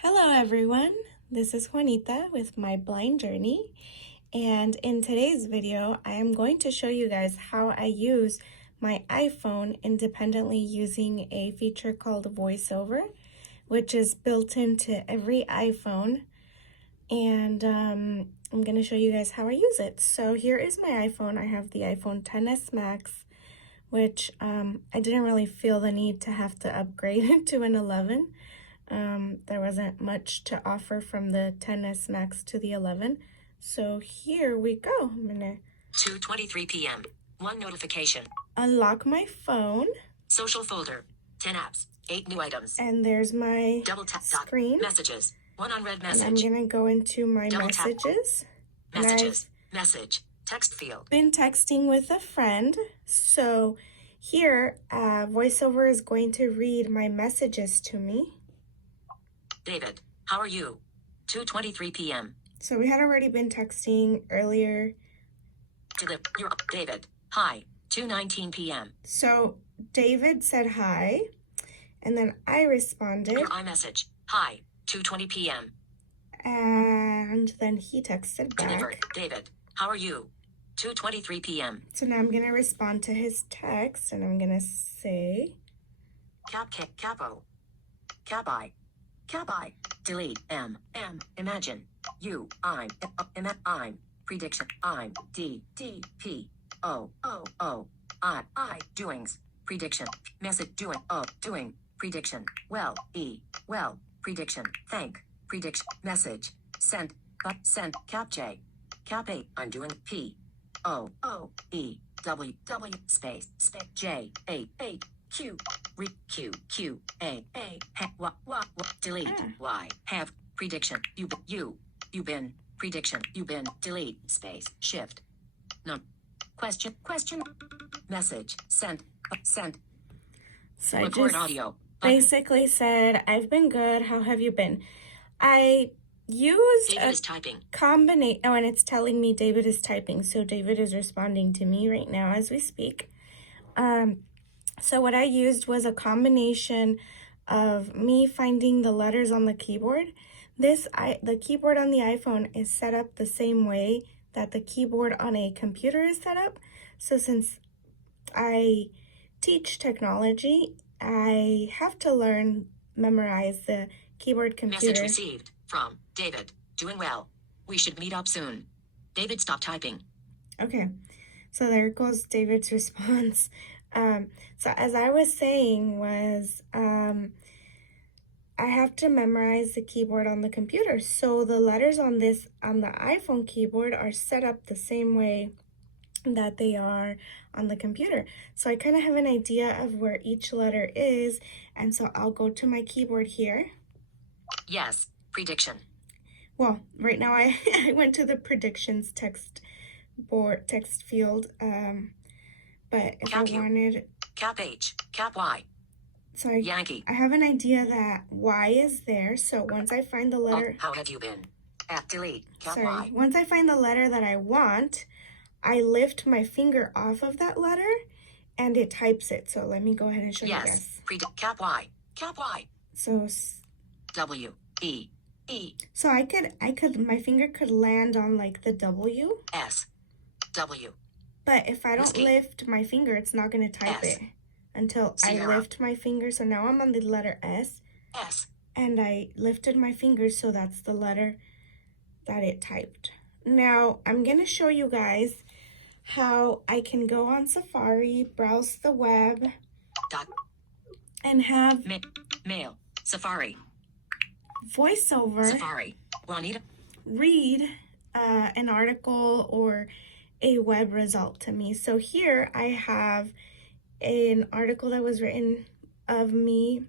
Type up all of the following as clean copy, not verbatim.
Hello everyone, this is Juanita with My Blind Journey, and in today's video I am going to show you guys how I use my iPhone independently using a feature called Voiceover, which is built into every iPhone, and I'm going to show you guys how I use it. So here is my iPhone. I have the iPhone XS Max, which I didn't really feel the need to have to upgrade it to an 11. There wasn't much to offer from the XS Max to the 11. So here we go. I'm gonna 2:23 p.m. One notification. Unlock my phone. Social folder. 10 apps. 8 new items. And there's my Double tap screen. Messages. One unread message. And I'm gonna go into my Double messages. Messages. Message. Text field. Been texting with a friend. So here, VoiceOver is going to read my messages to me. David, how are you? 2:23 p.m. So we had already been texting earlier. You're David. Hi. 2:19 p.m. So David said hi, and then I responded. Your iMessage. Hi. 2:20 p.m. And then he texted back. Delivered. David, how are you? 2:23 p.m. So now I'm gonna respond to his text, and I'm gonna say Capo. Capi. Capi. Delete. Imagine. I'm. Prediction. I'm. Doings. Prediction. Message. Doing. Prediction. Well. Prediction. Thank. Prediction. Message. Send. Send. Cap J. Cap A. I'm doing space J A Q Q A delete Y have prediction you been prediction you been delete space shift no question message send so record I just audio basically said, I've been good, how have you been? I used David is typing. Combination. Oh, and it's telling me David is typing, so David is responding to me right now as we speak. So what I used was a combination of me finding the letters on the keyboard. The keyboard on the iPhone is set up the same way that the keyboard on a computer is set up. So since I teach technology, I have to memorize the keyboard computer. Message received from David. Doing well. We should meet up soon. David, stop typing. Okay, so there goes David's response. So as I was saying I have to memorize the keyboard on the computer. So the letters on the iPhone keyboard are set up the same way that they are on the computer. So I kind of have an idea of where each letter is. And so I'll go to my keyboard here. Yes, prediction. Well, right now I went to the predictions text field. But if Cap I wanted Cap H, Cap Y. So Yankee. I have an idea that Y is there. So once I find the letter, how have you been? Delete. Cap sorry. Y. Once I find the letter that I want, I lift my finger off of that letter, and it types it. So let me go ahead and show you guys. Cap Y. Cap Y. So W E. So I could my finger could land on like the W. S. W. But if I don't lift my finger, it's not going to type it until I lift my finger. So now I'm on the letter S. And I lifted my finger, so that's the letter that it typed. Now, I'm going to show you guys how I can go on Safari, browse the web, and have Mail, Safari, VoiceOver, Safari, Juanita, read an article or a web result to me. So here I have an article that was written of me.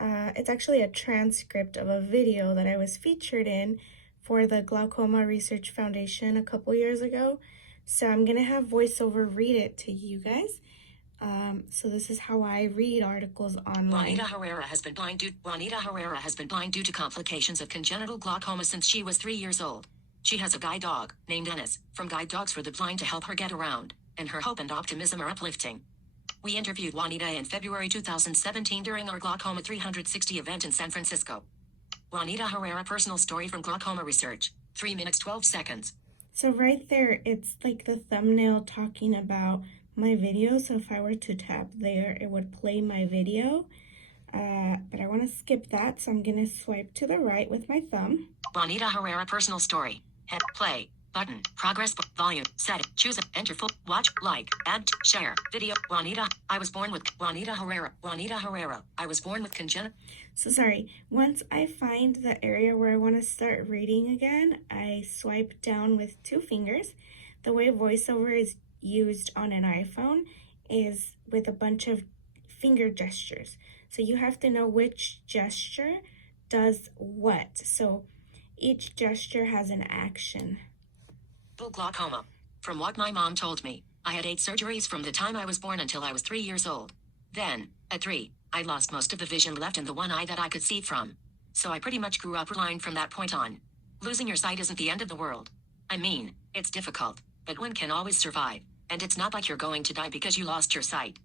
It's actually a transcript of a video that I was featured in for the Glaucoma Research Foundation a couple years ago. So I'm gonna have VoiceOver read it to you guys. So this is how I read articles online. Juanita Herrera has been blind due to complications of congenital glaucoma since she was 3 years old. She has a guide dog named Ennis from Guide Dogs for the Blind to help her get around, and her hope and optimism are uplifting. We interviewed Juanita in February 2017 during our Glaucoma 360 event in San Francisco. Juanita Herrera personal story from glaucoma research. 3 minutes 12 seconds. So right there, it's like the thumbnail talking about my video. So if I were to tap there, it would play my video. But I want to skip that, so I'm going to swipe to the right with my thumb. Juanita Herrera personal story. Head play button. Progress volume. Set it. Choose it. Enter full. Watch. Like. Add. Share. Video. Juanita. I was born with Juanita Herrera. Juanita Herrera. I was born with congenital. So sorry. Once I find the area where I want to start reading again, I swipe down with 2 fingers. The way VoiceOver is used on an iPhone is with a bunch of finger gestures. So you have to know which gesture does what. So each gesture has an action. Glaucoma. From what my mom told me, I had 8 surgeries from the time I was born until I was 3 years old. Then, at 3, I lost most of the vision left in the one eye that I could see from. So I pretty much grew up blind from that point on. Losing your sight isn't the end of the world. I mean, it's difficult, but one can always survive, and it's not like you're going to die because you lost your sight.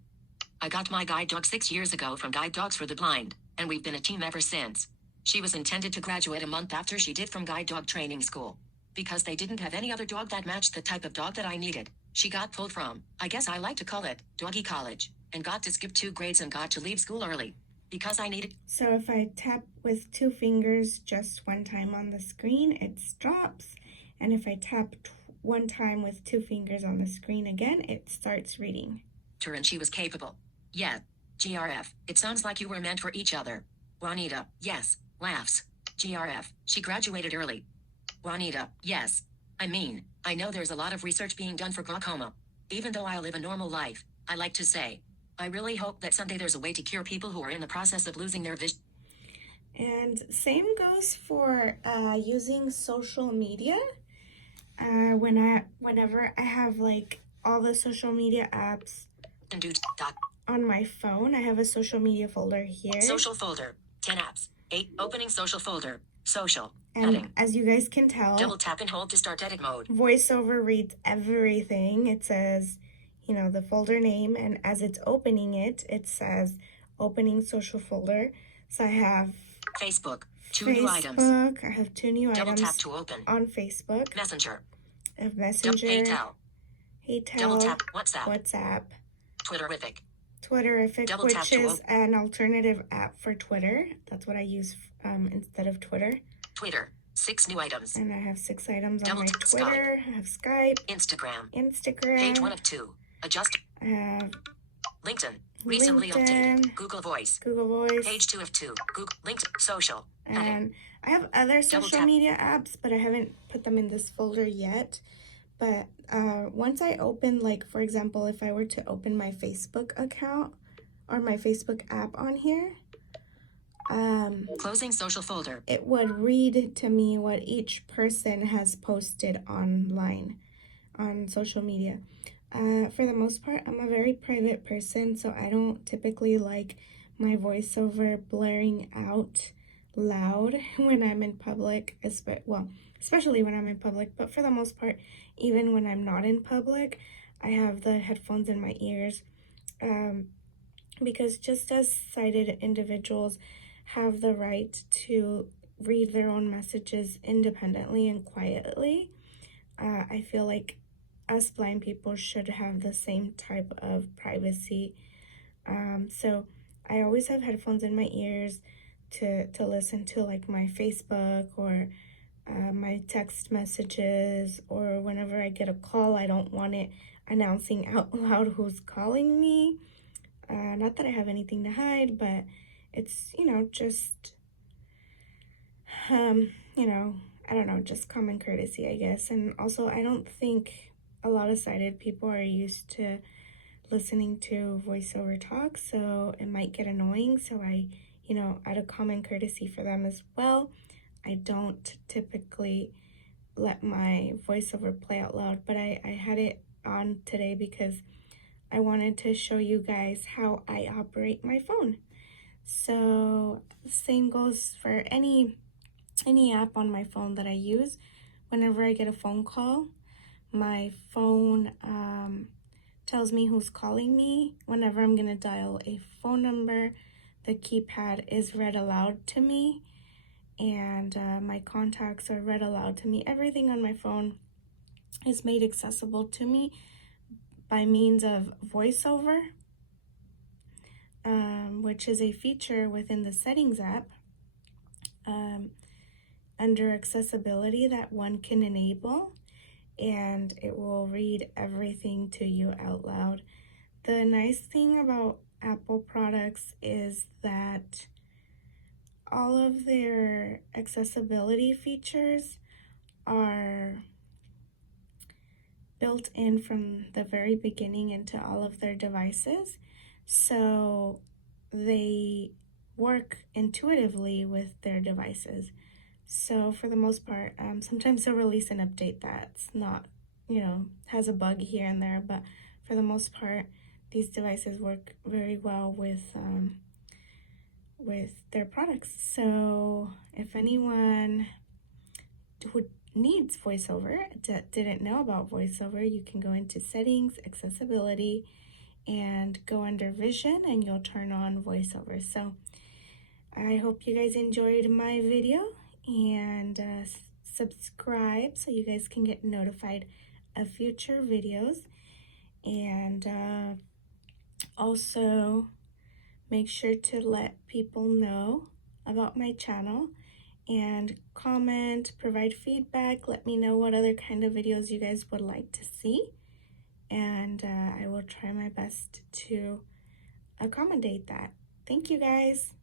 I got my guide dog 6 years ago from Guide Dogs for the Blind, and we've been a team ever since. She was intended to graduate a month after she did from guide dog training school. Because they didn't have any other dog that matched the type of dog that I needed, she got pulled from, I guess I like to call it, doggy college, and got to skip 2 grades and got to leave school early. Because I needed. So if I tap with 2 fingers just one time on the screen, it stops. And if I tap one time with 2 fingers on the screen again, it starts reading. And she was capable. Yeah. GRF. It sounds like you were meant for each other. Juanita. Yes. Laughs. GRF. She graduated early. Juanita. Yes. I mean, I know there's a lot of research being done for glaucoma. Even though I live a normal life, I like to say, I really hope that someday there's a way to cure people who are in the process of losing their vision. And same goes for using social media. Whenever I have like all the social media apps on my phone, I have a social media folder here. Social folder. 10 apps. 8. Opening social folder. Social. And Heading. as you guys can tell, Double tap and hold to start edit mode. VoiceOver reads everything. It says, the folder name, and as it's opening it, it says opening social folder. So I have Facebook. 2 new items. I have 2 new Double items tap to open. on Facebook. Messenger. I have Messenger. HeyTell. Double tap. WhatsApp. WhatsApp. Twitterific. Double which tap to is an alternative app for Twitter. That's what I use instead of Twitter. Twitter. 6 new items. And I have 6 items on Double my tap Twitter. I have Skype. Instagram. Page 1 of 2. Adjust. I have LinkedIn. Recently updated. Google Voice. Page 2 of 2. Google. LinkedIn. Social. And I have other social media apps, but I haven't put them in this folder yet. But once I open, like, for example, if I were to open my Facebook account or my Facebook app on here, closing social folder, it would read to me what each person has posted online on social media. For the most part, I'm a very private person, so I don't typically like my voiceover blaring out loud when I'm in public, especially when I'm in public, but for the most part, even when I'm not in public, I have the headphones in my ears, because just as sighted individuals have the right to read their own messages independently and quietly, I feel like us blind people should have the same type of privacy. So I always have headphones in my ears to listen to, like, my Facebook or my text messages, or whenever I get a call, I don't want it announcing out loud who's calling me. Not that I have anything to hide, but it's, just, I don't know, just common courtesy, I guess. And also, I don't think a lot of sighted people are used to listening to voiceover talk, so it might get annoying. So I, out of common courtesy for them as well, I don't typically let my voiceover play out loud, but I had it on today because I wanted to show you guys how I operate my phone. So same goes for any app on my phone that I use. Whenever I get a phone call, my phone tells me who's calling me. Whenever I'm gonna dial a phone number, the keypad is read aloud to me. and my contacts are read aloud to me. Everything on my phone is made accessible to me by means of Voiceover, which is a feature within the Settings app um, under accessibility that one can enable, and it will read everything to you out loud. The nice thing about Apple products is that all of their accessibility features are built in from the very beginning into all of their devices, so they work intuitively with their devices. So for the most part, sometimes they'll release an update that's not, has a bug here and there, but for the most part, these devices work very well with their products. So if anyone who needs VoiceOver didn't know about VoiceOver, you can go into Settings, Accessibility, and go under Vision, and you'll turn on VoiceOver. So I hope you guys enjoyed my video, and subscribe so you guys can get notified of future videos, and also make sure to let people know about my channel, and comment, provide feedback, let me know what other kind of videos you guys would like to see, and I will try my best to accommodate that. Thank you guys.